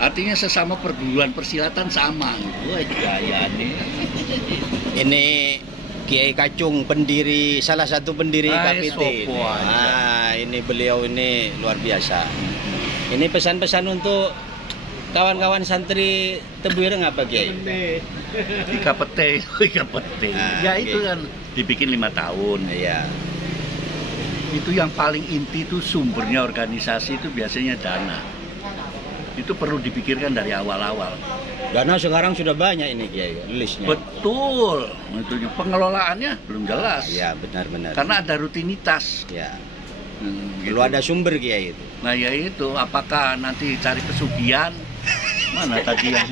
Artinya sesama perguruan persilatan sama. Wah, gaya nih. Ini Kiai Kacung, salah satu pendiri KPT. Ini beliau ini luar biasa. Ini pesan-pesan untuk kawan-kawan santri Tebu Ireng apa, Kiai? Iga pete. Ya itu kan dibikin 5 tahun. Iya. Itu yang paling inti itu sumbernya organisasi itu biasanya dana. Itu perlu dipikirkan dari awal-awal. Dana sekarang sudah banyak ini, Kiai, listnya. Betul. Itu pengelolaannya belum jelas. Iya, benar-benar. Karena ada rutinitas. Ya. Gitu. Perlu ada sumber, Kiai itu. Nah, ya itu, apakah nanti cari pesugihan? Mana tadi yang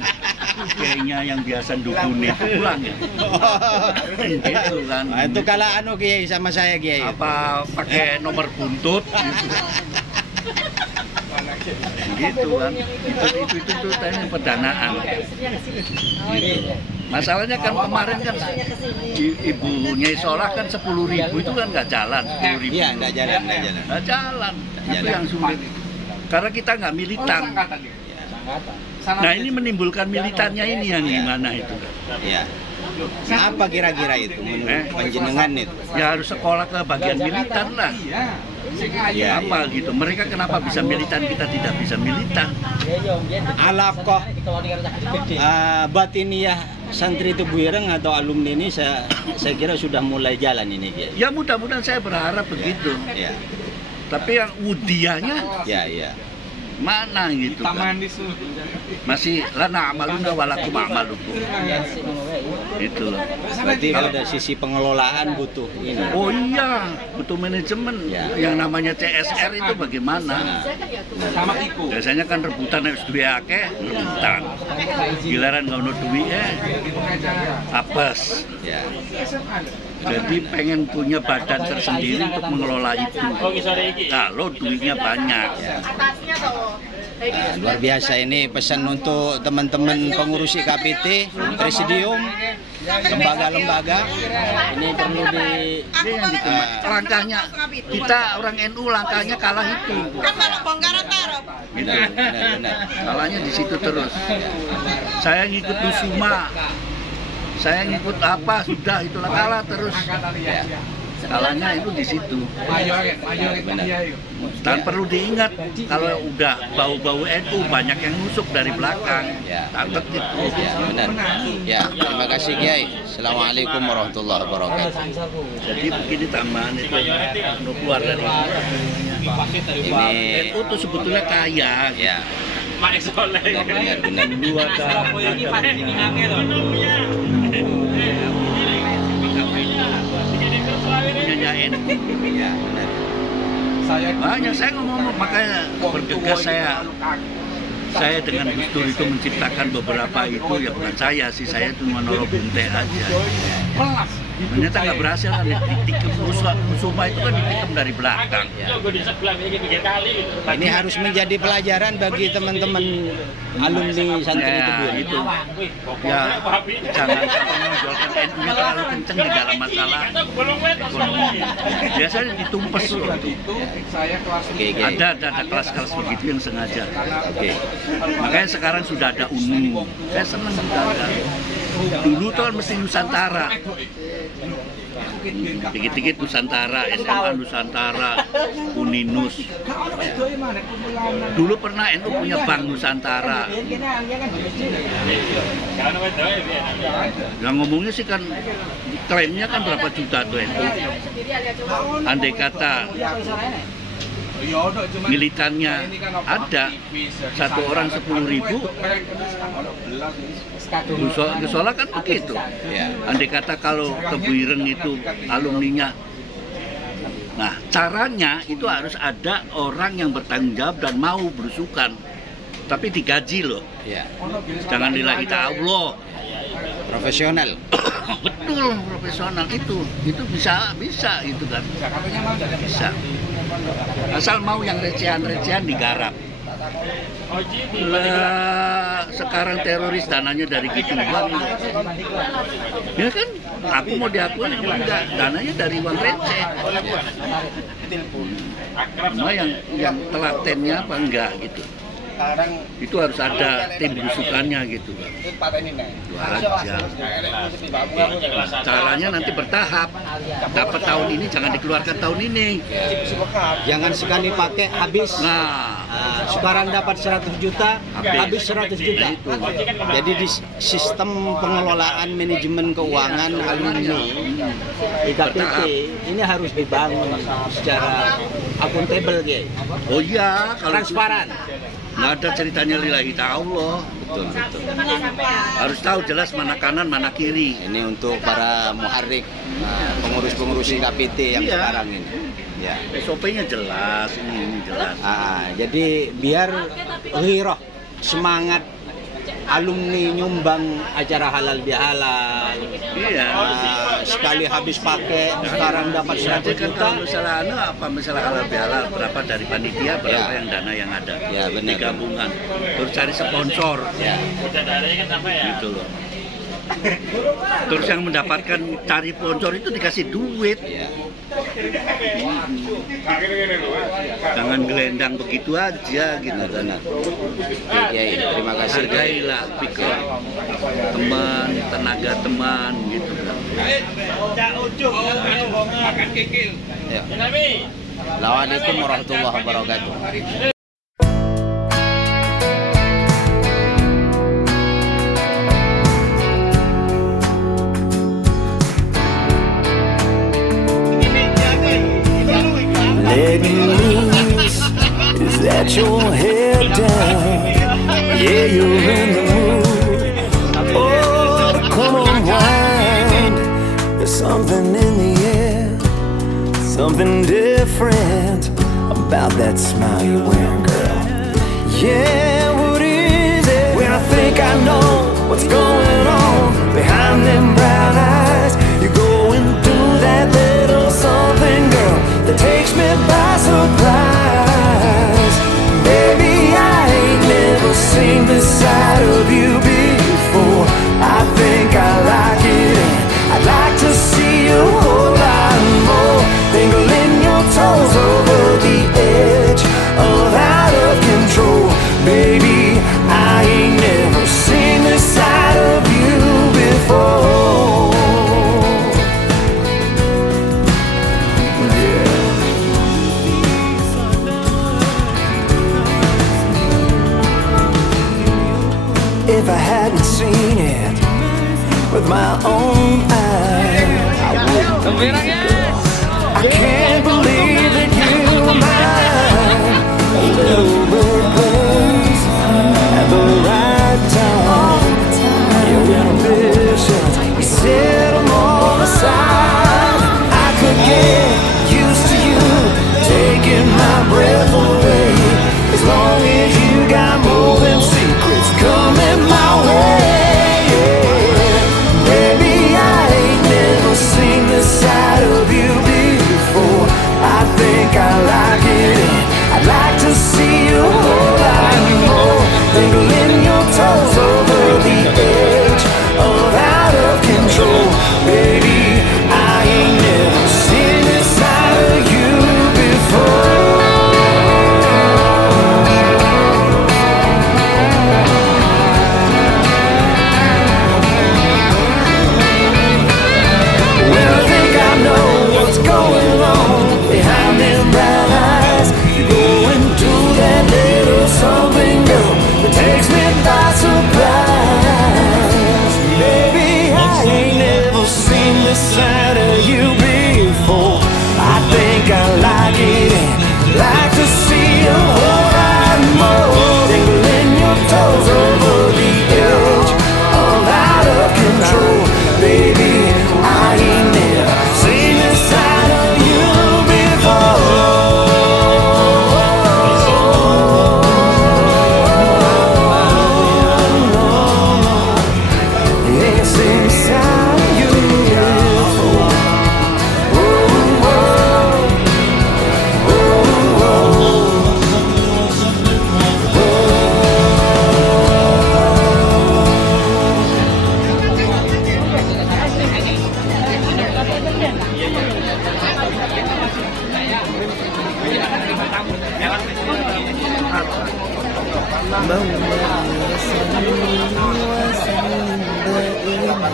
kayaknya yang biasa dukun itu pulang ya? Gitu kan. Nah, itu kalah Kiai sama saya, Kiai. Apa pakai nomor buntut gitu. Gitu kan, itu tanya pendanaan. Gitu. Masalahnya kan kemarin kan ibunya Isolah kan 10.000 itu kan nggak jalan, 10.000. Iya, nggak jalan. Itu yang sulit. Karena kita nggak militan. Nah, ini menimbulkan militannya ini yang gimana itu? Iya. Apa kira-kira itu menurut panjenengan itu? Ya harus sekolah ke bagian militan lah. Ya, apa gitu, mereka kenapa bisa militan, kita tidak bisa militan? Alaqah batiniyah santri Tebu Ireng atau alumni ini saya kira sudah mulai jalan ini, Kiai. Ya mudah-mudahan, saya berharap begitu. Ya. Tapi yang udiahnya mana gitu kan? Masih lana amaluna walakum amalukum. Itu loh. Berarti pada sisi pengelolaan butuh ini. Oh iya, butuh manajemen. Yang namanya CSR itu bagaimana? Biasanya kan rebutan harus duwe akeh, rebutan. Giliran ngono duwe apes. Ya. Jadi pengen punya badan tersendiri untuk mengelola itu. Kalau duitnya banyak. Luar biasa, ini pesan untuk teman-teman pengurus KPT, presidium, lembaga-lembaga. Ini perlu langkahnya kita orang NU, langkahnya kalah itu. Gitu. Kalahnya di situ terus. Saya ngikut Dusuma. Saya ngikut apa, sudah itulah kalah terus. Kalahnya itu di situ. Dan perlu diingat, kalau udah bau-bau NU banyak yang nusuk dari belakang. Takut gitu. Benar. Ya, terima kasih, Kiai. Assalamualaikum warahmatullahi wabarakatuh. Jadi begini tambahan itu untuk keluar dari ini. NU itu sebetulnya kaya. Ya. Benar. Punyanya NU. Ya, benar. Banyak saya ngomong, makanya bergegas saya dengan Gus Dur itu menciptakan beberapa itu, ya bukan saya sih, saya cuma nolong bunte aja. Ternyata nggak berhasil kan, ditikam Musuma itu kan ditikam dari belakang. Ini harus menjadi pelajaran bagi teman-teman alumni santri itu. Ya, jangan menonjolkan NU-nya terlalu kenceng di dalam masalah ekonomi. Biasanya ditumpes loh itu. Ada kelas-kelas begitu yang sengaja. Makanya sekarang sudah ada UNU. Saya senang sudah ada. Dulu tuh kan mesti Nusantara. Dikit-dikit Nusantara, SMA Nusantara, Uninus. Dulu pernah NU punya Bank Nusantara. Yang ngomongnya sih kan, klaimnya kan berapa juta tuh NU. Andai kata militannya ada satu orang 10.000, Gusola kan begitu. Andai kata kalau Tebu Ireng itu alumninya, nah caranya itu harus ada orang yang bertanggung jawab dan mau berusukan, tapi digaji loh. Jangan lillahi ta'ala. Profesional. Betul, profesional itu bisa itu kan. Bisa. Asal mau yang recehan-recehan digarap. Lah, sekarang teroris dananya dari gituan. Ya kan, aku mau diakui enggak, dananya dari uang receh. Cuma yang telatennya apa enggak gitu. Itu harus ada tim belusukannya gitu. Wajar. Caranya nanti bertahap. Dapat tahun ini jangan dikeluarkan tahun ini. Jangan sekali pakai habis. Nah, sekarang dapat 100 juta, habis 100 juta. Jadi di sistem pengelolaan manajemen keuangan alumni IKPT ini harus dibangun secara akuntabel, guys. oh iya, kalau Transparan. nggak ada ceritanya lillahi ta'ala. Betul. Harus tahu jelas mana kanan, mana kiri. Ini untuk para muharrik, pengurus-pengurus IKPT yang sekarang ini. Ya. SOP-nya jelas, ini jelas. Jadi biar ghiroh, semangat alumni nyumbang acara halal bihalal. Iya. Sekali habis pakai, sekarang dapat 100 juta. Kalau misalnya halal bihalal, berapa dari panitia, berapa yang dana yang ada. Ya, benar. Digabungan. Terus cari sponsor. Ya. Gitu loh. Terus yang mendapatkan cari sponsor itu dikasih duit. Ya. Jangan gelendang begitu aja gitu. Benar. Kiai, terima kasih. Hargailah pikir teman, tenaga teman gitu. Ya. Assalamualaikum warahmatullahi wabarakatuh. Is that your head down? Yeah, you're in the mood. Oh, come on, wind. There's something in the air, something different about that smile you're wearing, girl. Yeah, what is it? When I think I know what's going on behind them brown eyes, you're going through that little something, girl, that takes me by surprise. Baby, I ain't never seen this side of you before. I think I like it, and I'd like to see you a whole lot more. Dangling your toes over the edge of out of control. Baby, I ain't never seen this side of you before. If I hadn't seen it with my own eyes, I wouldn't. I can't believe that you're mine. A little bit close at the right time. You're ambitious, you set them all aside. I could get used to you taking my breath away, as long as you got more than secrets coming my way. Baby, I ain't never seen this side of you before. I think I like it, I'd like to see you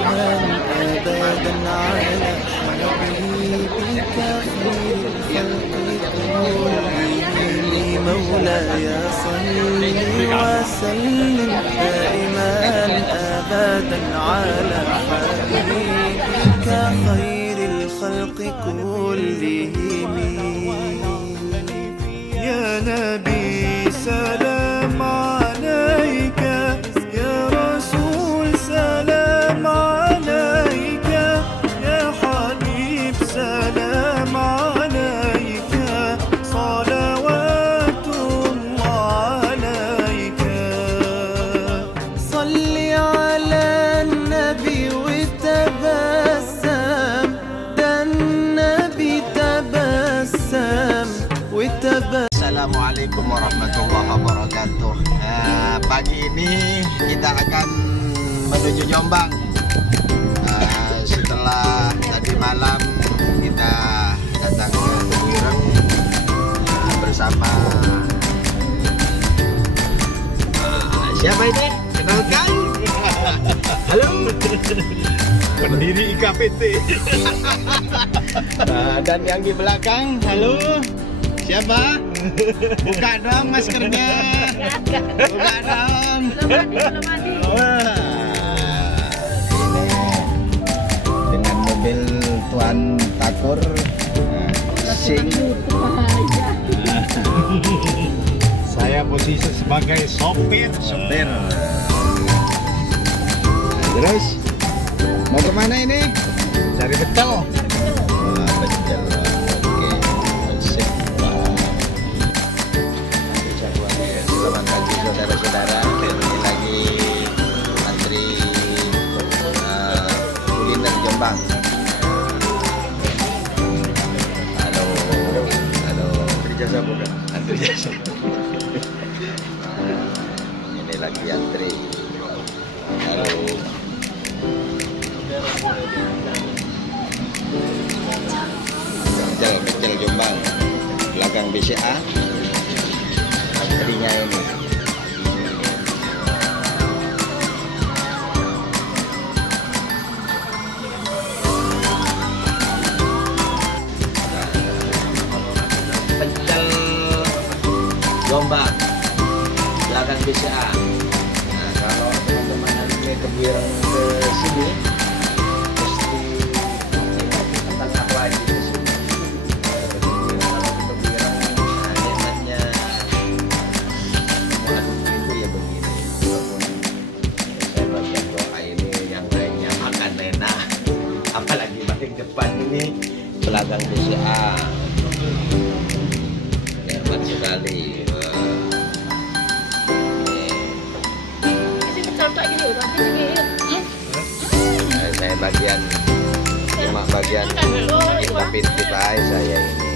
أبدا على حبيبك خير الخلق كلهم مولاي صل وسلم دائما أبدا على حبيبك خير الخلق كلهم. يا نبي سلام عليك، يا رسول سلام عليك، يا حبيب سلام عليك، صلوات الله عليك. صل على النبي وتبسم، ده النبي تبسم وتبسم. Assalamualaikum warahmatullahi wabarakatuh. Pagi ini kita akan menuju Jombang. Setelah tadi malam kita datang ke Kebuireng bersama siapa ini? Kenalkan. Halo. Pendiri IKPT. Dan yang di belakang, halo. Siapa? Buka dong maskernya. Buka dong. Wah, ini dengan mobil Tuan Takur Sing. Saya posisi sebagai sopir. Nah, terus mau kemana ini? Cari betel. Betel. Selamat pagi saudara-saudara, ini lagi antri kuliner Jombang. Halo, halo. Antri jasa bukan? Antri jasa. Ini lagi antri. Halo. Kecil Jombang, belakang BCA. Antrinya ini. Pecel Jombang, belakang BCA. Nah, kalau teman-teman nanti Kebuireng ke sini, mesti ingat tentang apa lagi ke sini. Apalagi paling depan ini belakang BCA, hebat sekali. Saya bagian cuma bagian ikut kita saya ini.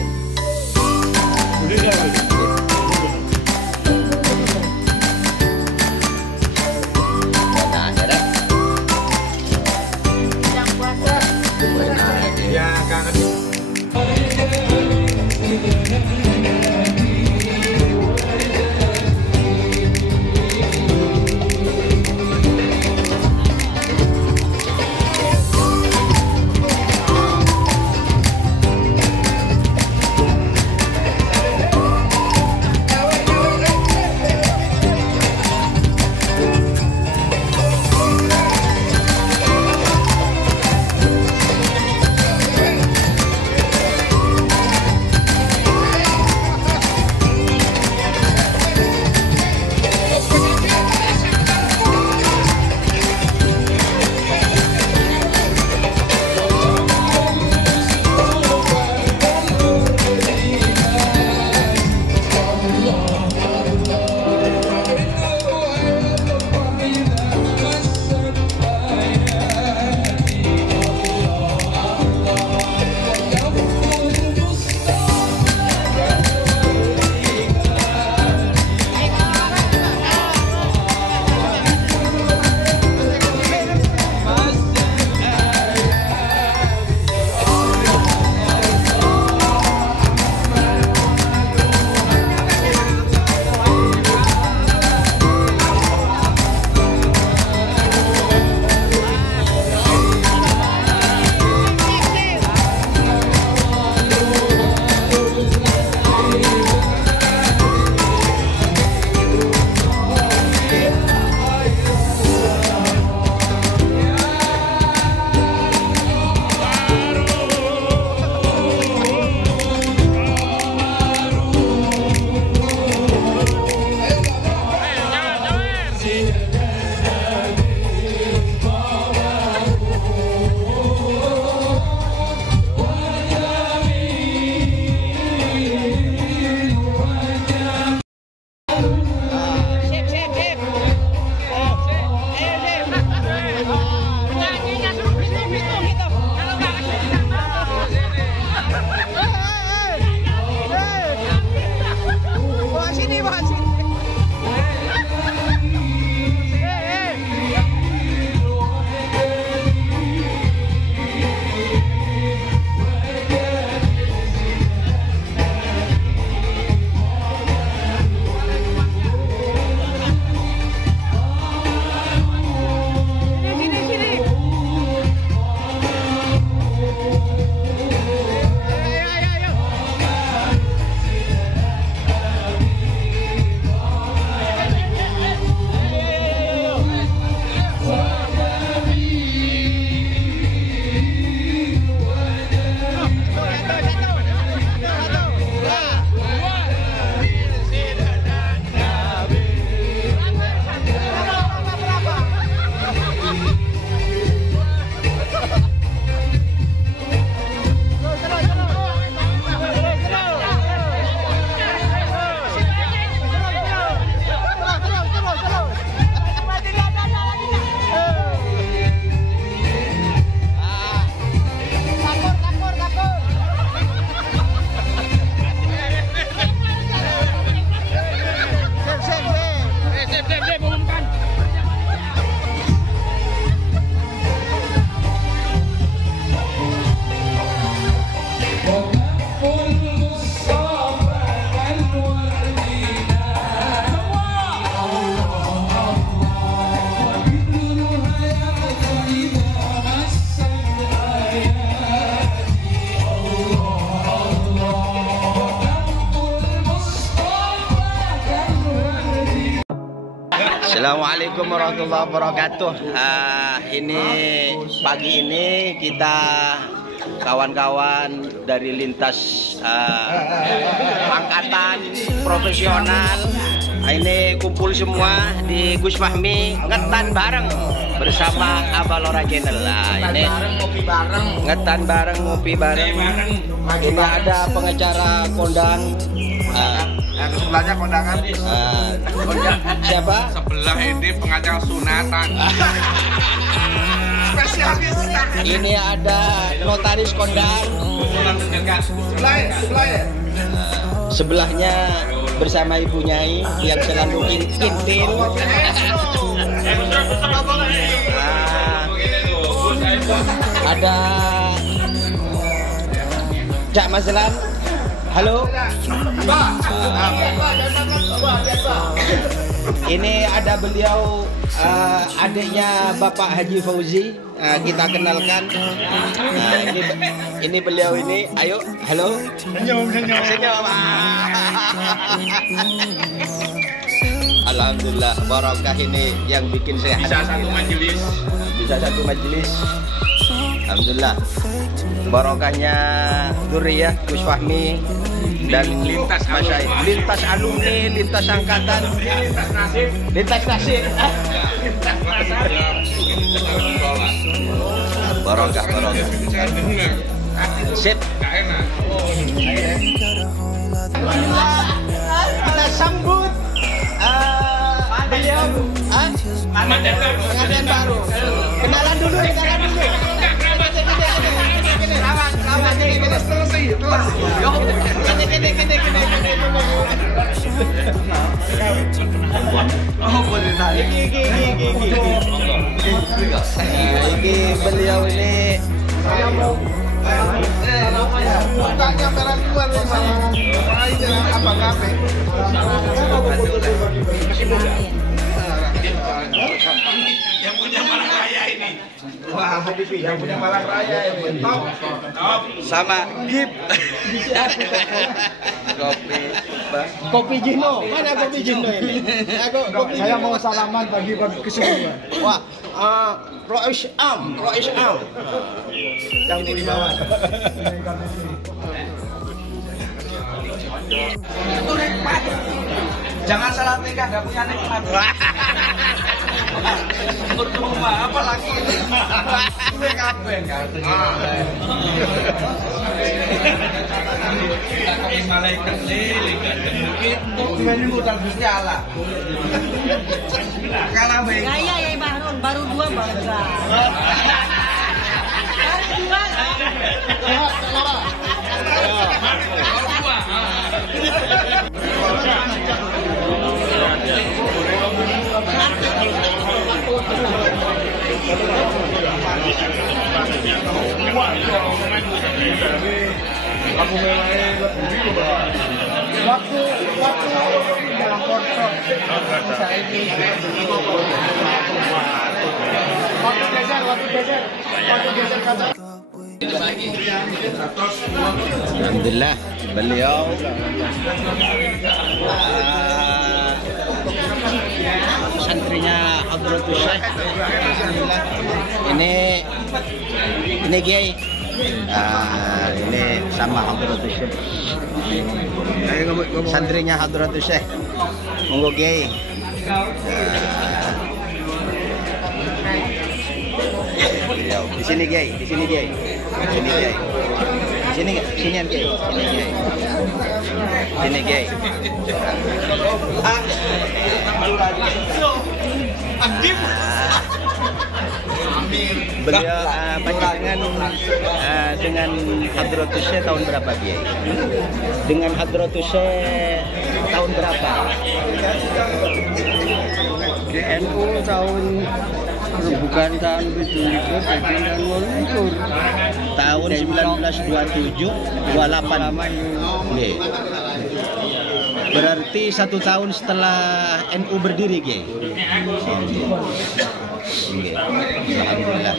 Assalamualaikum warahmatullahi wabarakatuh. Ini pagi ini kita kawan-kawan dari lintas angkatan profesional ini kumpul semua di Gus Fahmi ngetan bareng bersama Abalora Channel. Ini ngetan bareng, ngopi bareng. Ini ada pengacara kondang. Sebelahnya kondangan. Siapa? Sebelah ini pengacara sunatan. Spesialis. Ini ada notaris kondang. Sebelahnya bersama Ibu Nyai yang selalu intil. Ada Cak Maslan. Halo. Ini ada beliau adiknya Bapak Haji Fauzi. Kita kenalkan. Ini beliau ini. Ayo, halo. Senyum. Alhamdulillah, barokah ini yang bikin sehat. Bisa satu majelis. Alhamdulillah. Barokahnya Duriyah Gus Fahmi dan lintas alumni, lintas angkatan, lintas nasib. Barokah. Sip. Kita sambut beliau pengantin baru. Kenalan dulu. Ini beliau ini mukanya merah keluar apa kafe? Yang punya Malang Raya ini. Wah, yang punya Malang Raya ini. Top. Sama Gip. Kopi Jino. Mana kopi Jino ini? Saya mau salaman bagi kesemua. Wah, Rois Am. Yang di bawah. Jangan salah nikah, gak punya nikmat. Bercuma apa lagi? Gue ngapain kan? Kita kami malaikat keliling itu ini mudah Gusti Allah. Kalah baik. Gaya ya Bahrun, baru 2 bangga. Waktu dalam kontrak waktu geser kata. Alhamdulillah, beliau santrinya Hadratus Syekh. Ini Kiai. Ini sama Hadratus Syekh. Santrinya Hadratus Syekh. Monggo Kiai. Di sini Kiai, di sini Kiai. Sini Kiai. Sini Kiai. Beliau dengan Hadratus Syekh tahun berapa Kiai? Dengan Hadratus Syekh tahun berapa? NU tahun bukan tahun 17, tahun 18. Tahun 1927, 28. Nggih. Berarti 1 tahun setelah NU berdiri, Kiai. Nggih. Alhamdulillah.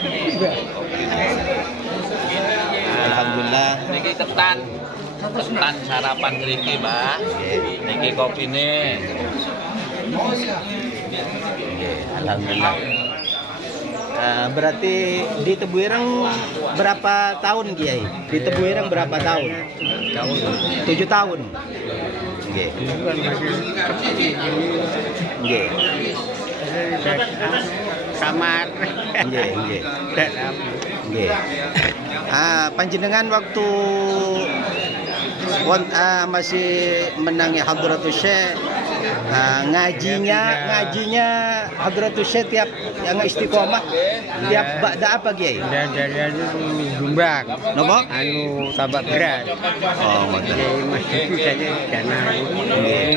Alhamdulillah. Niki ketan sarapan ngriki, Mbak. Niki kopine. Alhamdulillah. Berarti di Tebuireng berapa tahun Kiai? Di Tebuireng berapa tahun? 7 tahun. Nggih. Nggih. Kamar. Nggih, nggih. Nggih. Panjenengan waktu masih menangi Hadratus Syekh, ngajinya Hadratus Syekh tiap yang istiqomah tiap ba'da apa Kiai? Dari Jumbak. Napa? Anu tabak berat. Oh, ngoten. Di masjid itu saja dana. Nggih.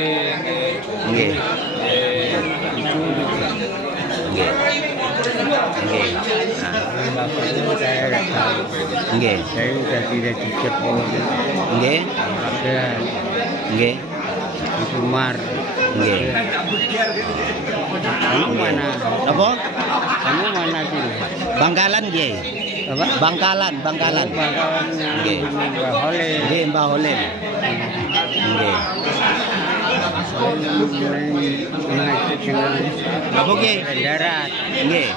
Nggih. Nggih. Nggih. Bapak itu saya nggak tahu. Nggih. Saya sudah tidak dicepol. Nggih. Dan Nggih. di Kumar. Nggih. Kamu mana? Apa? Kamu mana sih? Bangkalan Kiai. Apa? Bangkalan. Nggih. Mbak Hole. Nggih, Mbah Holen. Nggih. Apa Kiai? Darat. Nggih.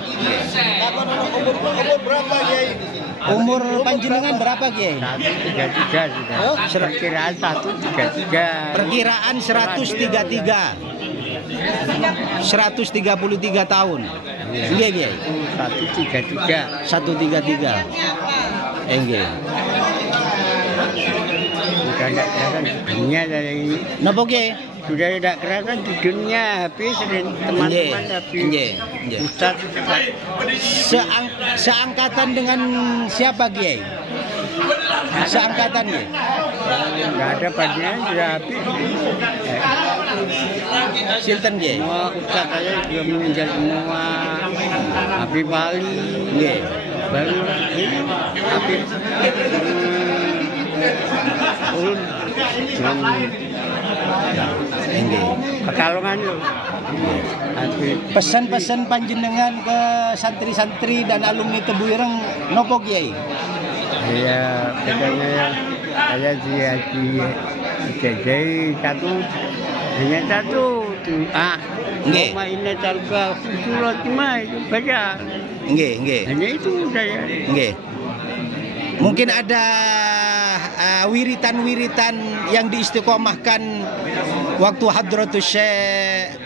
Umur berapa Kiai? Umur panjenengan berapa Kiai? 133 sudah. Oh, Perkiraan 133. Perkiraan 133. 133 tahun. Nggih Kiai. 133. 133. Nggih. Sudah tidak kelihatan di dunia saya ini. Napa Kiai? Sudah tidak kelihatan di dunia. Habis teman-teman habis. Nggih. Ustaz. Seangkatan dengan siapa Kiai? Seangkatan Kiai? Enggak ada padanya sudah habis. Sinten Kiai? Semua ustaz saya sudah meninggal semua. Habib Ali. Nggih. Baru ini Habib Ulun. Nggih. Pekalongan itu. Habib. Pesan-pesan panjenengan ke santri-santri dan alumni Tebuireng nopo Kiai? Ya, katanya saya dijajai hanya satu doa. Nggih. Rumah ini targa surat itu baca. Nggih. Hanya itu saya. Nggih. Mungkin ada wiritan-wiritan yang diistiqomahkan waktu Hadratus Syekh.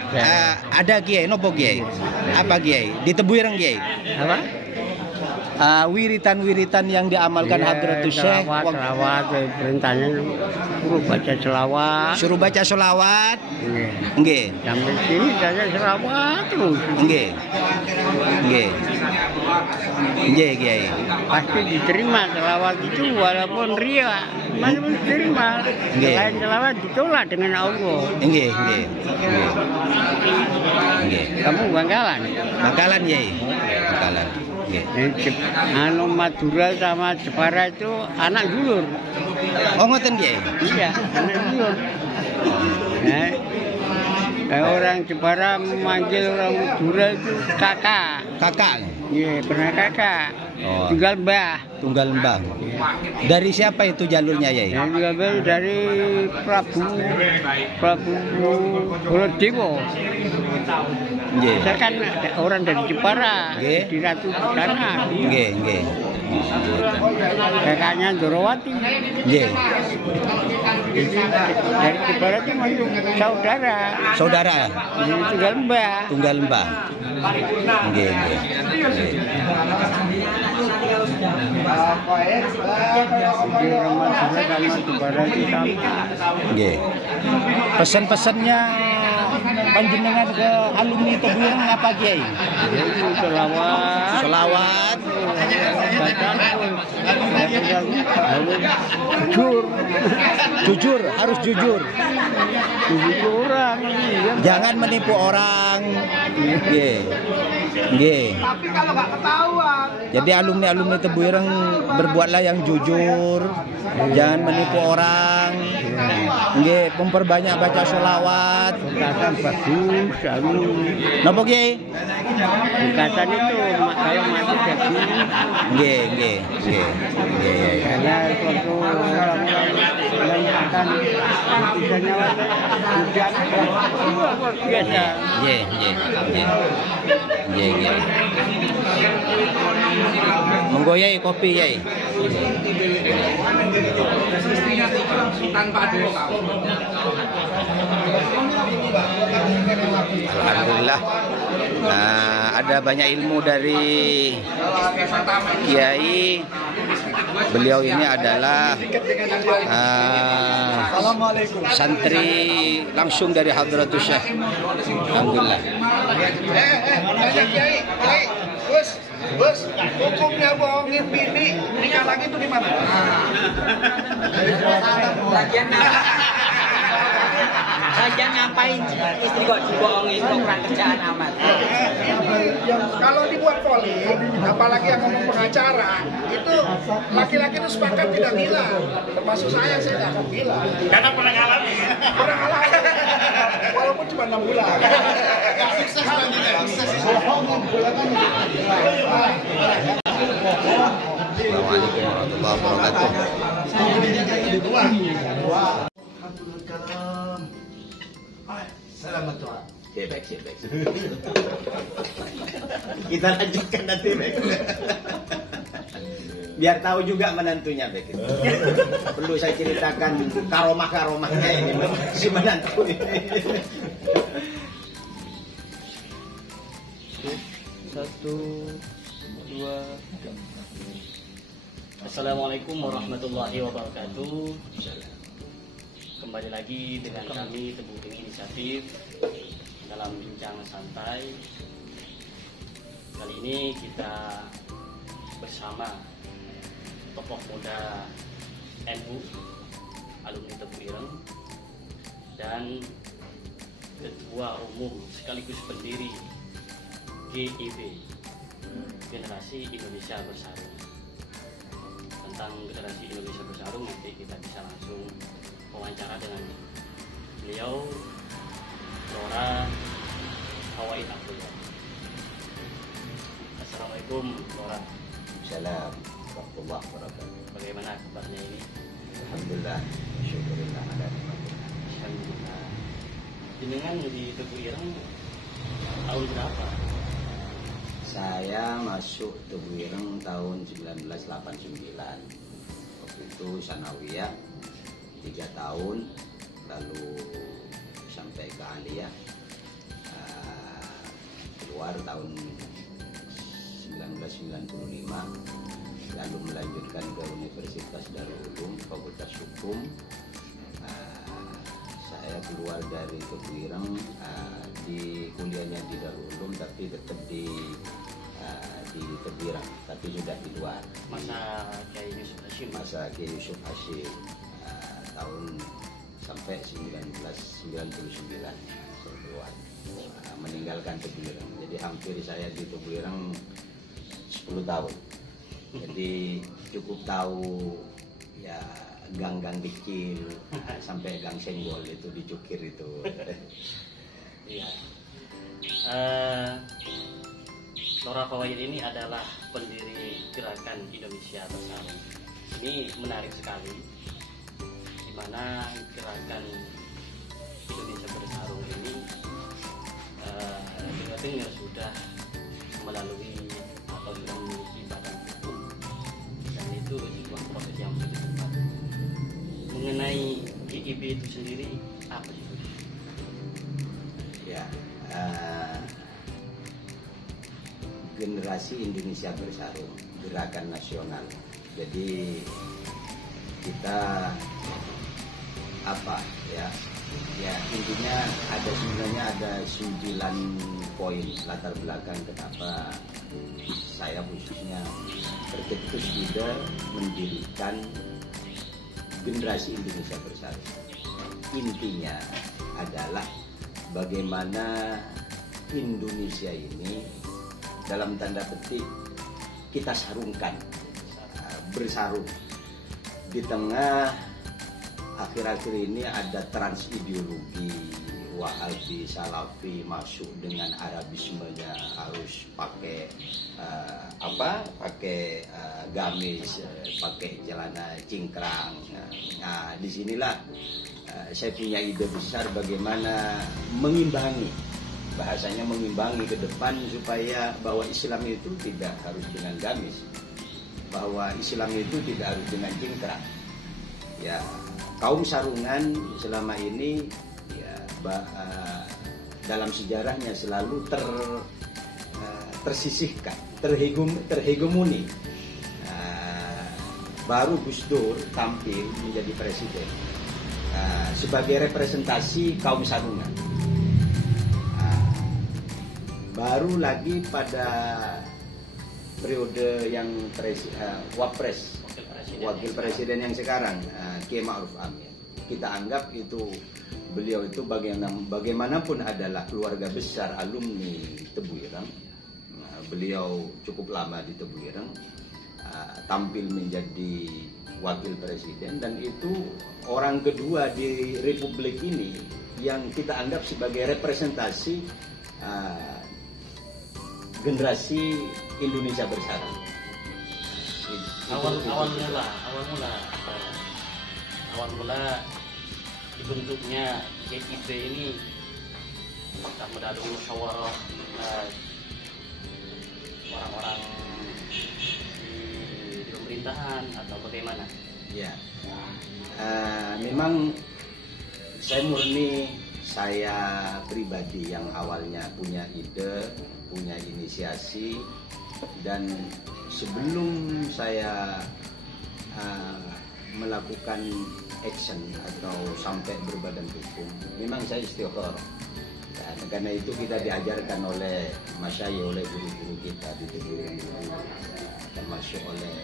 Ada Kiai, nopo Kiai? Apa Kiai? Di Tebuireng Kiai? Apa? Wiritan-wiritan yang diamalkan Hadratus Syekh. Selawat, perintahnya suruh baca selawat. Nggih. Sampai sini saya selawat terus. Nggih. Kiai. Pasti diterima selawat itu walaupun ria, mana pun diterima. Nggih. Selain selawat ditolak dengan Allah. Nggih. Kamu Bangkalan? Bangkalan Kiai. Bangkalan. Nggih. Anu Madura sama Jepara itu anak dulur. Oh ngoten Kiai. Iya, anak dulur. Orang Jepara memanggil orang Madura itu kakak. Kakak. Iya, pernah kakak. Oh. Tinggal mbah. Tunggal Mbah. Dari siapa itu jalurnya Yai? Yang diambil dari Prabu Baladewa. Nggih. Saya kan orang dari Jepara, Nggih. di Ratu sana. Nggih. Kakaknya Ndorowati. Nggih. Jadi dari Jepara itu masuk saudara. Jadi tinggal mbah. Tunggal Mbah. Nggih. Jadi orang Madura sama Jepara itu sama. Nggih. Pesan-pesannya panjenengan ke alumni Tebuireng apa Kiai? Jadi selawat. Jujur, harus jujur. Orang. Jangan menipu orang. Nggih. Tapi kalau nggak ketahuan. Jadi alumni Tebuireng berbuatlah yang jujur. Jangan menipu orang. Nggih, memperbanyak baca sholawat. Bukatan bagus, Napa Kiai? bukatan itu kalau mati jadi Nggih. karena suatu menyatakan bisa nyawa hujan luar biasa. Nggih. Monggo Yai kopi Yai. Alhamdulillah. Ada banyak ilmu dari Kiai. Beliau ini adalah santri langsung dari Hadratus Syekh. Alhamdulillah. Bos, hukumnya bohongin bini nikah lagi itu gimana? Lagian ngapain istri kok dibohongin kok kurang kerjaan amat. Kalau dibuat poli, apalagi yang ngomong pengacara, itu laki-laki itu sepakat tidak gila. Termasuk saya tidak akan gila. Karena pernah ngalamin. Walaupun cuma 6 bulan. Assalamualaikum warahmatullahi wabarakatuh. Selamat doa. Baik. Kita lanjutkan nanti, Bek. Biar tahu juga menantunya, Bek. Perlu saya ceritakan karomah-karomahnya ini si menantu ini. 1, 2, 3. Assalamualaikum warahmatullahi wabarakatuh. Kembali lagi dengan kami Tebu Inisiatif dalam bincang santai. Kali ini kita bersama tokoh muda NU alumni Tebu Ireng dan Ketua Umum sekaligus pendiri GIB Generasi Indonesia Bersarung. Tentang Generasi Indonesia Bersarung nanti kita bisa langsung wawancara dengan beliau, Lora Hawaii Abdullah. Assalamualaikum Lora. Salam warahmatullahi wabarakatuh. Bagaimana kabarnya ini? Alhamdulillah, syukurillah ala nikmatillah. Alhamdulillah. Jenengan di Tebu Ireng tahun berapa? Saya masuk Tebu Ireng tahun 1989. Waktu itu sanawiyah 3 tahun, lalu sampai ke aliyah, keluar tahun 1995, lalu melanjutkan ke Universitas Darul Ulum, Fakultas Hukum. Saya keluar dari Tebu Ireng, di kuliahnya di Darul Ulum, tapi tetap di Tebu Ireng, tapi sudah di luar. Masa Kiai Yusuf Hashim. Masa Kiai Yusuf Hashim, tahun sampai 1999 saya keluar, meninggalkan Tebu Ireng. Jadi hampir saya di Tebu Ireng 10 tahun. Jadi cukup tahu ya gang-gang kecil sampai gang Senggol itu dicukir itu. Iya. Lora Hawaii ini adalah pendiri Gerakan Indonesia Bersarung. Ini menarik sekali, di mana Gerakan Indonesia Bersarung ini dengar sudah melalui atau sudah memiliki badan hukum, dan itu sebuah proses yang begitu cepat. Mengenai GIB itu sendiri, apa itu? Ya, Generasi Indonesia Bersarung, gerakan nasional. Jadi kita apa ya? Ya intinya sebenarnya ada 9 poin latar belakang kenapa saya khususnya tercetus juga mendirikan Generasi Indonesia Bersarung. Intinya adalah bagaimana Indonesia ini dalam tanda petik kita sarungkan, bersarung di tengah akhir-akhir ini ada transideologi Wahabi, Salafi masuk dengan Arabismenya, harus pakai pakai gamis, pakai celana cingkrang. Nah, disinilah saya punya ide besar bagaimana mengimbangi, bahasanya mengimbangi ke depan supaya bahwa Islam itu tidak harus dengan gamis, bahwa Islam itu tidak harus dengan cingkrang. Ya, kaum sarungan selama ini ya, dalam sejarahnya selalu tersisihkan, terhegemoni. Baru Gus Dur tampil menjadi presiden sebagai representasi kaum sarungan. Baru lagi pada periode yang wakil presiden yang sekarang, Kiai Ma'ruf Amin, kita anggap itu beliau itu bagaimanapun adalah keluarga besar alumni Tebu Ireng. Beliau cukup lama di Tebu Ireng, tampil menjadi wakil presiden, dan itu orang kedua di Republik ini yang kita anggap sebagai representasi generasi Indonesia bersatu. Awal mula dibentuknya GIB ini mudah ada musyawarah orang-orang di pemerintahan atau bagaimana? Ya, memang saya pribadi yang awalnya punya ide, punya inisiasi, dan sebelum saya melakukan action atau sampai berbadan hukum, memang saya istikharah. Dan karena itu kita diajarkan oleh masyayikh, oleh guru-guru kita di Tebu Ireng, termasuk oleh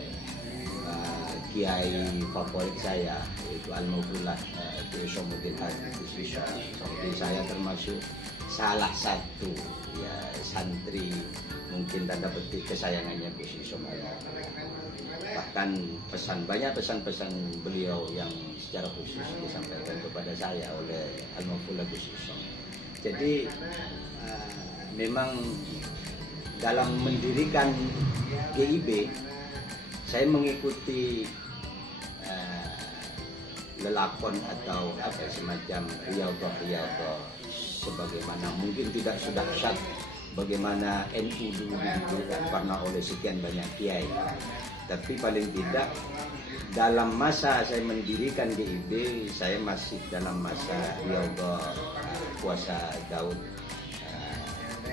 kiai favorit saya, yaitu Al-Maufullah Kiai Syamuddin Hadi Gus Isom. Jadi saya termasuk salah satu ya santri mungkin tanda petik kesayangannya Gus Isom. Bahkan banyak pesan-pesan beliau yang secara khusus disampaikan kepada saya oleh Al-Maufullah Gus Isom. Jadi memang dalam mendirikan GIB saya mengikuti lelakon atau semacam riyadhah sebagaimana mungkin tidak sudah sah bagaimana NU dulu didirikan karena oleh sekian banyak kiai. Tapi paling tidak dalam masa saya mendirikan GIB, saya masih dalam masa riyadhah kuasa Daud.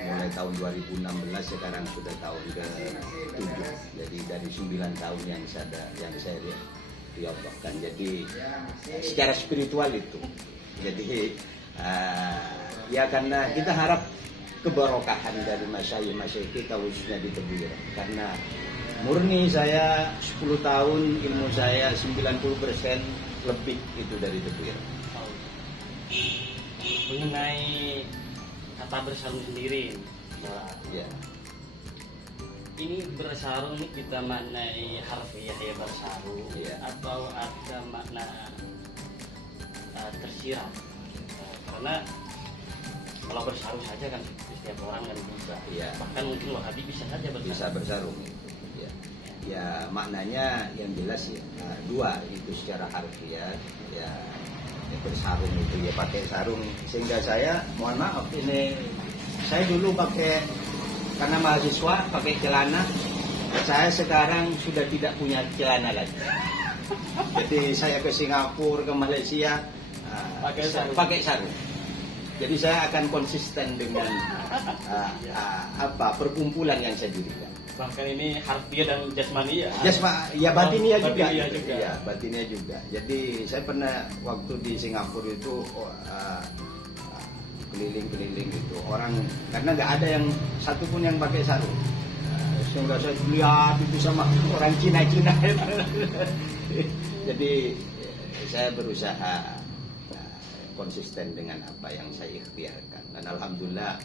Mulai tahun 2016, sekarang sudah tahun ke-7. Jadi dari 9 tahun yang saya riyadhahkan. Jadi secara spiritual itu. Jadi ya karena kita harap keberkahan dari masyayikh kita khususnya di Tebu Ireng. Karena murni saya 10 tahun, ilmu saya 90% lebih itu dari Tebu Ireng. Mengenai kata bersarung sendiri, ya. Ini bersarung kita maknai harfiah ya bersarung, ya, atau ada makna tersirat, karena kalau bersarung saja kan setiap orang kan bisa, ya. Bahkan mungkin Wahabi bisa saja bersarung. Bisa bersarung. Ya. Ya maknanya yang jelas ya dua itu secara harfiah ya. Bersarung itu ya pakai sarung, sehingga saya mohon maaf ini saya dulu pakai karena mahasiswa pakai celana, saya sekarang sudah tidak punya celana lagi. Jadi saya ke Singapura, ke Malaysia pakai sarung. Jadi saya akan konsisten dengan perkumpulan yang saya dirikan. Bahkan ini harfiah dan jasmani ya. Ya batinnya juga. juga. Ya, batinnya juga. Jadi saya pernah waktu di Singapura itu keliling-keliling itu orang, karena nggak ada yang satupun yang pakai sarung. Sehingga saya lihat itu sama orang Cina-Cina. Jadi saya berusaha konsisten dengan apa yang saya ikhtiarkan, dan alhamdulillah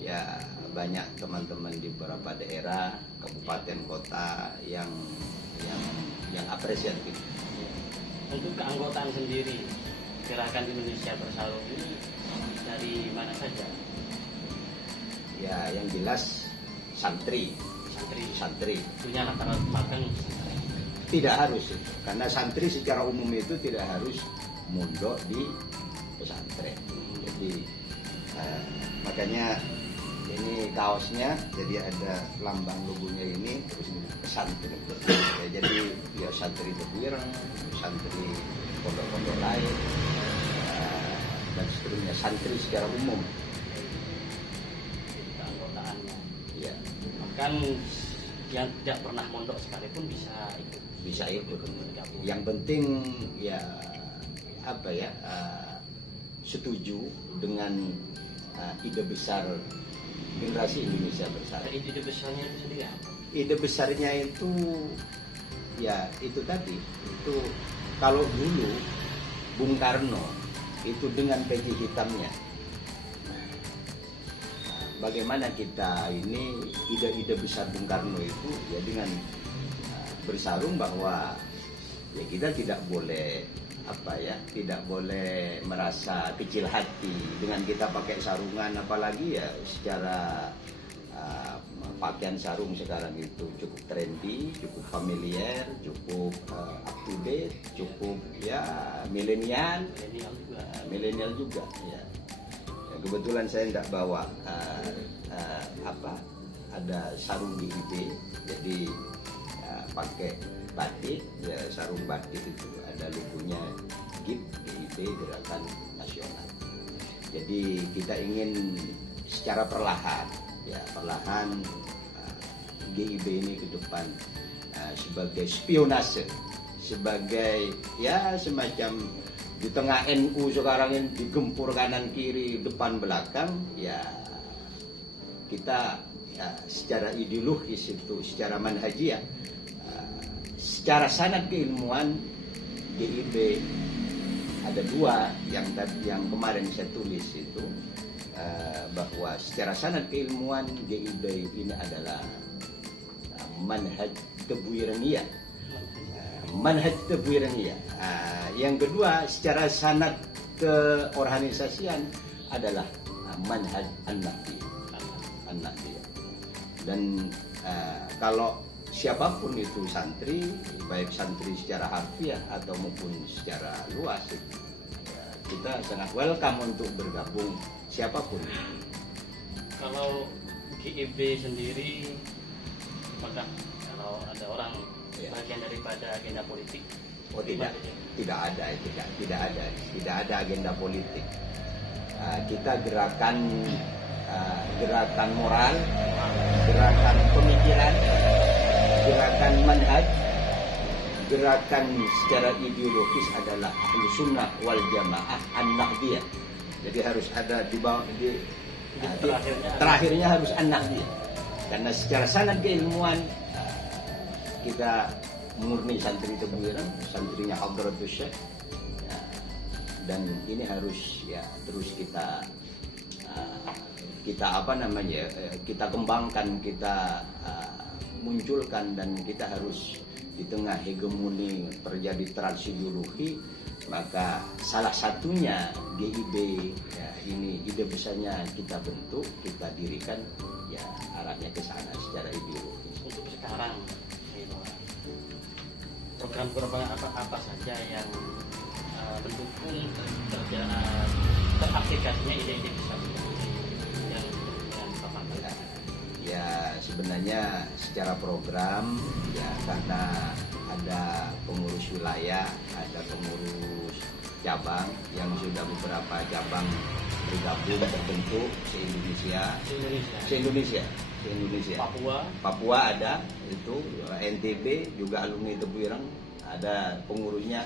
ya banyak teman-teman di beberapa daerah, kabupaten, kota yang apresiatif. Untuk keanggotaan sendiri, Gerakan Indonesia Bersarung ini dari mana saja? Ya, yang jelas santri. Punya latar belakang santri. Tidak harus, karena santri secara umum itu tidak harus mondok di pesantren. Jadi makanya ini kaosnya, jadi ada lambang logonya ini, terus ini pesantren. Ya, jadi ya santri Tebuireng, santri pondok-pondok lain, dan seterusnya, santri secara umum. Keanggotaannya. Ya. Bahkan yang tidak pernah mondok sekalipun bisa ikut. Yang penting ya apa ya, setuju dengan ide besar Generasi Indonesia Bersarung. Ide besarnya itu sendiri apa? Ide besarnya itu ya itu tadi, itu kalau dulu Bung Karno itu dengan peci hitamnya, bagaimana kita ini ide-ide besar Bung Karno itu ya dengan bersarung, bahwa ya kita tidak boleh apa ya, tidak boleh merasa kecil hati dengan kita pakai sarungan, apalagi ya secara pakaian sarung sekarang itu cukup trendy, cukup familiar, cukup up to date, cukup ya milenial juga ya. Kebetulan saya tidak bawa ada sarung GIB, jadi pakai batik ya, sarung batik itu ada logonya GIB, Gerakan Nasional. Jadi kita ingin secara perlahan GIB ini ke depan sebagai spionase, sebagai ya semacam di tengah NU sekarang ini digempur kanan kiri depan belakang, ya kita ya, secara ideologis itu, secara manhajiyah, secara sanad keilmuan GIB ada dua yang kemarin saya tulis itu, bahwa secara sanad keilmuan GIB ini adalah manhaj Tebuirengiyah. Yang kedua, secara sanad keorganisasian adalah manhaj An-Nahdiyah. Dan kalau siapapun itu santri, baik santri secara harfiah atau maupun secara luas, kita sangat welcome untuk bergabung siapapun. Kalau GIB sendiri, apakah kalau ada orang bagian daripada agenda politik? Oh tidak ada agenda politik. Kita gerakan moral, gerakan pemikiran, gerakan manhaj, gerakan secara ideologis adalah Ahlus Sunnah wal Jamaah An-Nahdiyah. Jadi harus ada di bawah terakhirnya harus An-Nahdiyah. Karena secara sanad keilmuan kita murni santri Tebuireng, santrinya Hadratus Syekh, dan ini harus ya terus kita kita kembangkan, kita munculkan, dan kita harus di tengah hegemoni terjadi transideologi, maka salah satunya GIB ya, ini ide besarnya kita bentuk, kita dirikan, ya arahnya ke sana secara ideologis. Untuk sekarang program-program apa saja yang mendukung teraplikasinya ide-ide besar yang Bapak lakukan? Ya sebenarnya secara program ya, karena ada pengurus wilayah, ada pengurus cabang yang sudah beberapa cabang bergabung terbentuk se-Indonesia. Papua ada, itu NTB juga alumni Tebuireng, ada pengurusnya,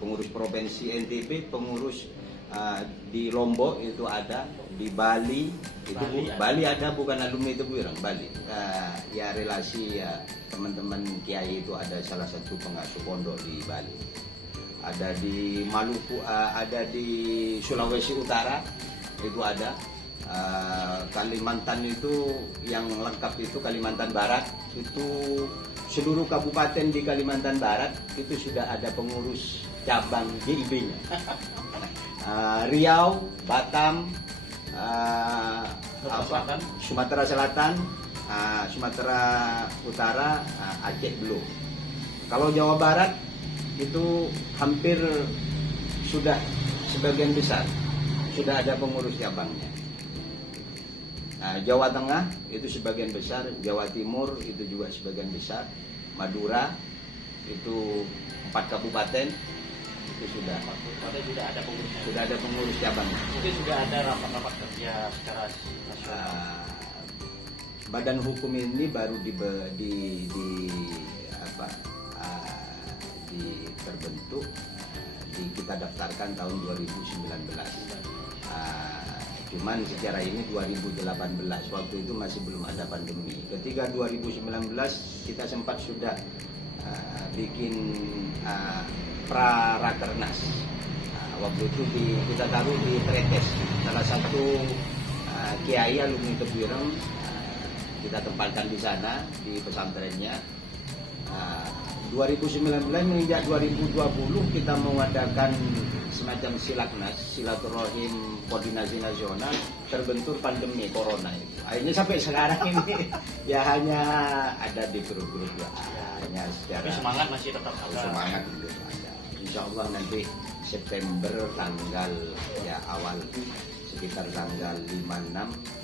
pengurus provinsi NTB, pengurus di Lombok itu ada, di Bali itu Bali ada, bukan alumni Tebuireng, Bali. Ya relasi ya teman-teman kiai itu ada salah satu pengasuh pondok di Bali. Ada di Maluku, ada di Sulawesi Utara itu ada. Kalimantan itu yang lengkap itu Kalimantan Barat, itu seluruh kabupaten di Kalimantan Barat itu sudah ada pengurus cabang GIB-nya. Riau, Batam, Sumatera Selatan, Sumatera Utara, Aceh belum. Kalau Jawa Barat itu hampir sudah sebagian besar sudah ada pengurus cabangnya. Jawa Tengah itu sebagian besar, Jawa Timur itu juga sebagian besar, Madura itu 4 kabupaten itu sudah ada pengurus cabangnya. Itu sudah ada rapat-rapat kerja secara nasional. Badan hukum ini baru terbentuk, kita daftarkan tahun 2019. Cuman secara ini 2018, waktu itu masih belum ada pandemi. Ketika 2019 kita sempat sudah bikin pra-rakernas. Waktu itu kita taruh di Tretes, salah satu kiai alumni Tebuireng, kita tempatkan di sana di pesantrennya. 2019 menginjak 2020 kita mengadakan semacam silaknas, silaturahim koordinasi nasional, terbentur pandemi corona itu. Akhirnya sampai sekarang ini ya hanya ada di grup-grup ya, hanya secara. Tapi semangat masih tetap ada. Semangat belum ada. Insya Allah nanti September tanggal ya awal sekitar tanggal 5-6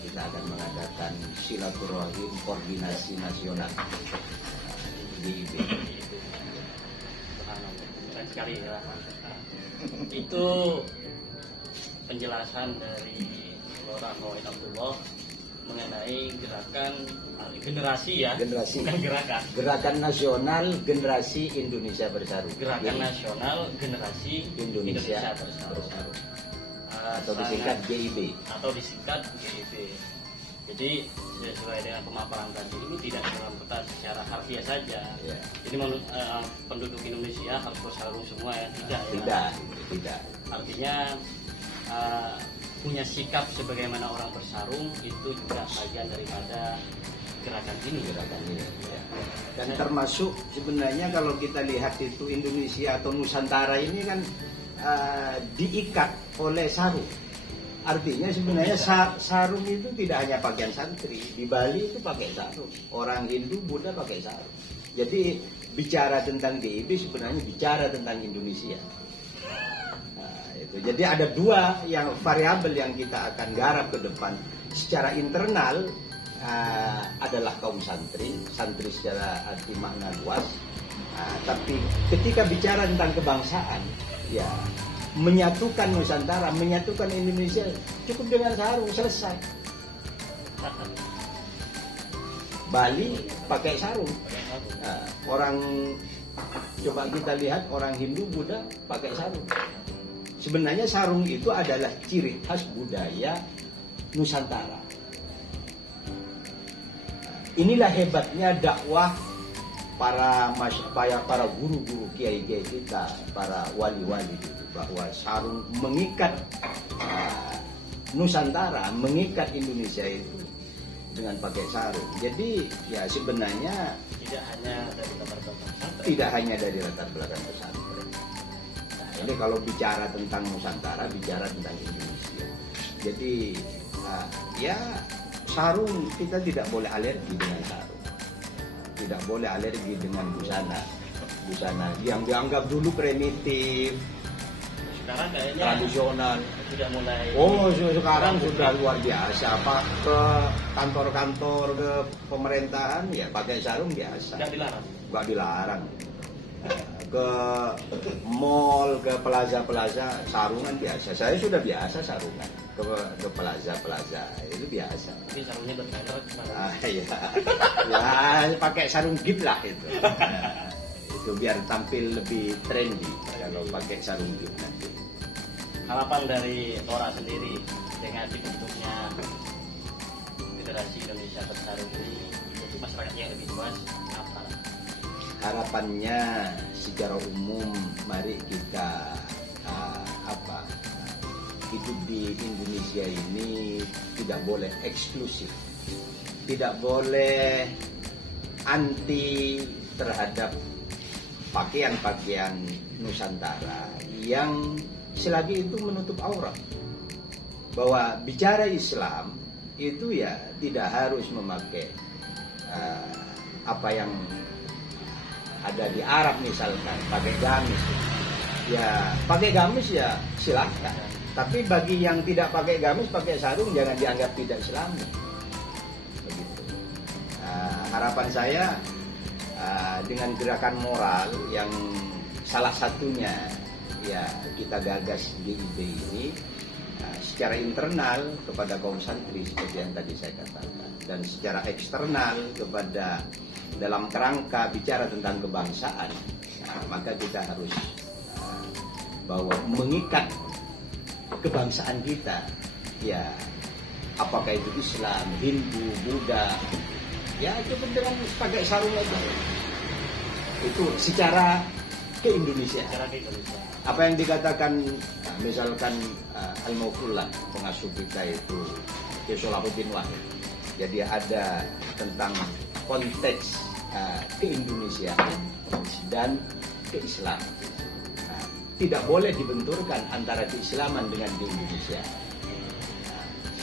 kita akan mengadakan silaturahim koordinasi nasional di IB. Sekali ya. Itu penjelasan dari Lurah Muhammad Abdullah mengenai gerakan generasi ya, bukan gerakan nasional generasi Indonesia Bersatu. Gerakan nasional generasi Indonesia Bersatu. Atau disingkat GIB. Jadi sesuai dengan pemaparan tadi ini tidak dalam peta secara harfiah saja. Yeah. Jadi penduduk Indonesia harus bersarung semua ya, tidak. Artinya punya sikap sebagaimana orang bersarung itu juga bagian daripada gerakan ini. Ya. Dan termasuk sebenarnya kalau kita lihat itu Indonesia atau Nusantara ini kan diikat oleh sarung. Artinya sebenarnya sarung itu tidak hanya pakaian santri. Di Bali itu pakai sarung. Orang Hindu, Buddha pakai sarung. Jadi bicara tentang GIB sebenarnya bicara tentang Indonesia. Itu. Jadi ada dua variabel yang kita akan garap ke depan. Secara internal adalah kaum santri secara arti makna luas. Tapi ketika bicara tentang kebangsaan, ya menyatukan Nusantara, menyatukan Indonesia cukup dengan sarung selesai. Bali pakai sarung. Orang coba kita lihat orang Hindu, Buddha pakai sarung. Sebenarnya sarung itu adalah ciri khas budaya Nusantara. Inilah hebatnya dakwah para guru-guru kiai-kiai kita, para wali-wali itu, bahwa sarung mengikat Nusantara, mengikat Indonesia itu dengan pakai sarung. Jadi ya sebenarnya tidak hanya dari latar belakang pesantren. Nah, ini kalau bicara tentang Nusantara, bicara tentang Indonesia. Jadi ya sarung kita tidak boleh alergi dengan sarung. Tidak boleh alergi dengan busana yang dianggap dulu primitif, sekarang kayaknya tradisional sudah mulai. Sekarang sudah luar biasa. Apa ke kantor-kantor, ke pemerintahan ya pakai sarung biasa. Nggak dilarang. Ke mall, ke plaza-plaza sarungan biasa. Saya sudah biasa sarungan ke plaza itu biasa. Tapi sarungnya bermerek gimana? Ya pakai sarung gift lah itu. Itu biar tampil lebih trendy kalau pakai sarung gift nanti. Harapan dari Lora sendiri dengan dibentuknya Federasi Indonesia Bersatu ini untuk masyarakat yang lebih luas apa? Harapannya secara umum mari kita hidup di Indonesia ini tidak boleh eksklusif, tidak boleh anti terhadap pakaian-pakaian Nusantara yang selagi itu menutup aurat. Bahwa bicara Islam itu ya tidak harus memakai apa yang ada di Arab misalkan, pakai gamis. Ya pakai gamis ya silahkan. Tapi bagi yang tidak pakai gamis, pakai sarung jangan dianggap tidak Islami. Begitu. Harapan saya dengan gerakan moral yang salah satunya ya kita gagas GIB ini secara internal kepada kaum santri seperti yang tadi saya katakan, dan secara eksternal kepada dalam kerangka bicara tentang kebangsaan, maka kita harus bahwa mengikat kebangsaan kita, ya apakah itu Islam, Hindu, Buddha, ya cukup dengan pakai sarung aja. Itu secara ke-Indonesia. Apa yang dikatakan misalkan Al-Maufullah, pengasuh kita itu Salahuddin Wahid. Jadi ada tentang konteks ke-Indonesiaan dan keislaman. Tidak boleh dibenturkan antara keislaman dengan ke-Indonesia.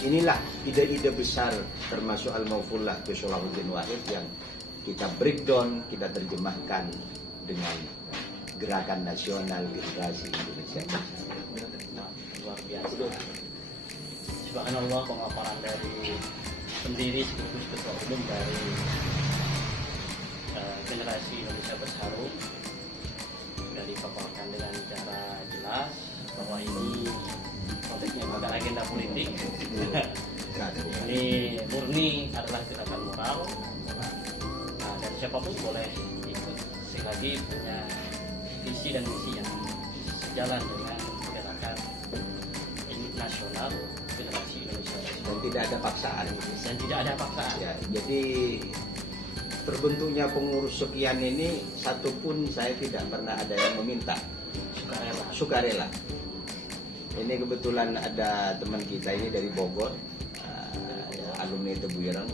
Inilah ide-ide besar termasuk Al-Maufullah ke Salahuddin Wahid yang kita breakdown, kita terjemahkan dengan gerakan nasional generasi Indonesia. Luar biasa. Subhanallah, pemaparan dari pendiri sekaligus ketua umum dari generasi Indonesia Bersatu dari dipaparkan dengan cara jelas bahwa ini konteksnya bukan agenda politik. Ini murni adalah gerakan moral. Nah, dan siapapun boleh ikut selagi punya visi dan misi yang sejalan dengan gerakan nasional generasi Indonesia. Dan tidak ada paksaan. Dan tidak ada paksaan. Ya, jadi terbentuknya pengurus sekian ini satupun saya tidak pernah ada yang meminta. Sukarela. Ini kebetulan ada teman kita ini dari Bogor, alumni Tebuireng,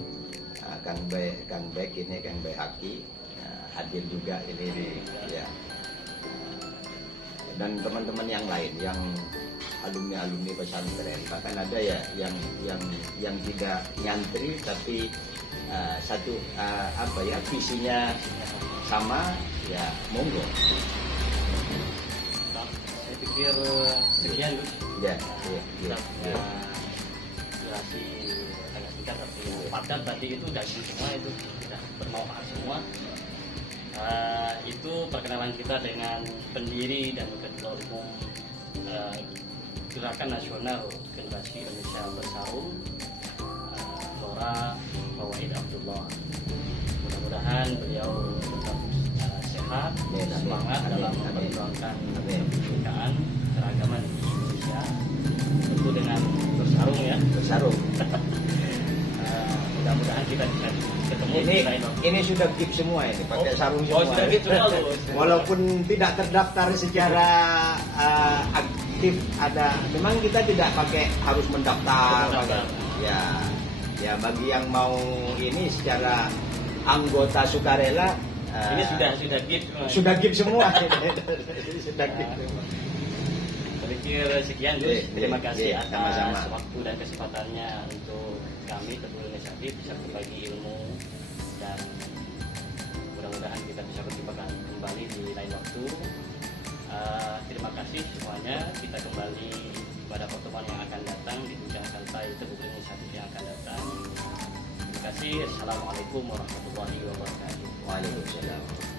Kang Bek ini, Kang Bek Haki, hadir juga ini ya. Dan teman-teman yang lain yang alumni pesantren, bahkan ada ya yang tidak nyantri tapi satu visinya sama, ya monggo. Saya pikir sekian Gus. Ya. Durasi agak singkat tapi padat tadi itu daging semua, itu sudah bermanfaat semua. Itu perkenalan kita dengan pendiri dan ketua umum Gerakan Nasional Generasi Indonesia Bersatu, Lora Fawaid Abdullah. Mudah-mudahan beliau tetap sehat, semangat dalam memperjuangkan kebinekaan keragaman di Indonesia, tentu dengan bersarung ya. Bersarung. Mudah-mudahan kita bisa ketemu. Ini sudah keep semua ini, pakai sarung semua. Sudah keep semua. Walaupun tidak terdaftar secara aktif, ada. Memang kita tidak pakai harus mendaftar. Ya bagi yang mau ini secara anggota sukarela. Ini sudah keep. Sudah keep semua. Sudah keep. Saya pikir sekian Gus. Terima kasih atas waktu dan kesempatannya untuk kami Teguh Inisiatif bisa berbagi ilmu, dan mudah-mudahan kita bisa berjumpa kembali di lain waktu. Terima kasih semuanya. Kita kembali pada pertemuan yang akan datang di Bincang Santai Teguh Inisiatif yang akan datang. Terima kasih. Assalamualaikum warahmatullahi wabarakatuh. Waalaikumsalam.